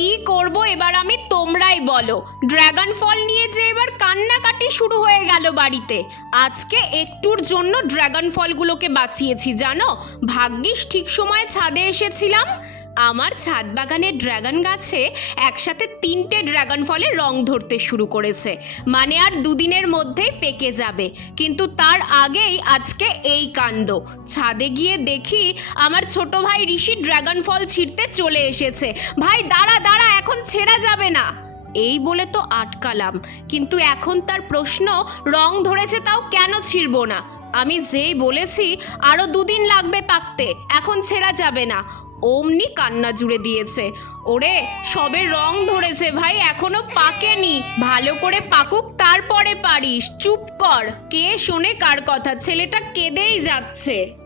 কি করব এবার আমি তোমরাই বলো। ড্রাগন ফল নিয়ে যে এবার কান্নাকাটি শুরু হয়ে গেল বাড়িতে। আজকে একটুর জন্য ড্রাগন ফলগুলোকে বাঁচিয়েছি, জানো? ভাগ্যিস ঠিক সময়ে ছাদে এসেছিলাম। আমার ছাদ বাগানের ড্রাগন গাছে একসাথে তিনটে ড্রাগন ফলে রং ধরতে শুরু করেছে। মানে আর দুদিনের মধ্যেই পেকে যাবে। কিন্তু তার আগেই আজকে এই কাণ্ড। ছাদে গিয়ে দেখি আমার ছোট ভাই ঋষি ড্রাগন ফল ছিঁড়তে চলে এসেছে। ভাই, দাঁড়া দাঁড়া, এখন ছেঁড়া যাবে না। এই বলে তো আটকালাম। কিন্তু এখন তার প্রশ্ন, রং ধরেছে তাও কেন ছিঁড়ব না? আমি যেই বলেছি আরও দুদিন লাগবে পাকতে, এখন ছেঁড়া যাবে না। অমনি কান্না জুড়ে দিয়েছে। ওরে, সবে রং ধরেছে ভাই, এখনও পাকেনি। ভালো করে পাকুক, তারপরে পারিস। চুপ কর। কে শোনে কার কথা? ছেলেটা কেঁদেই যাচ্ছে।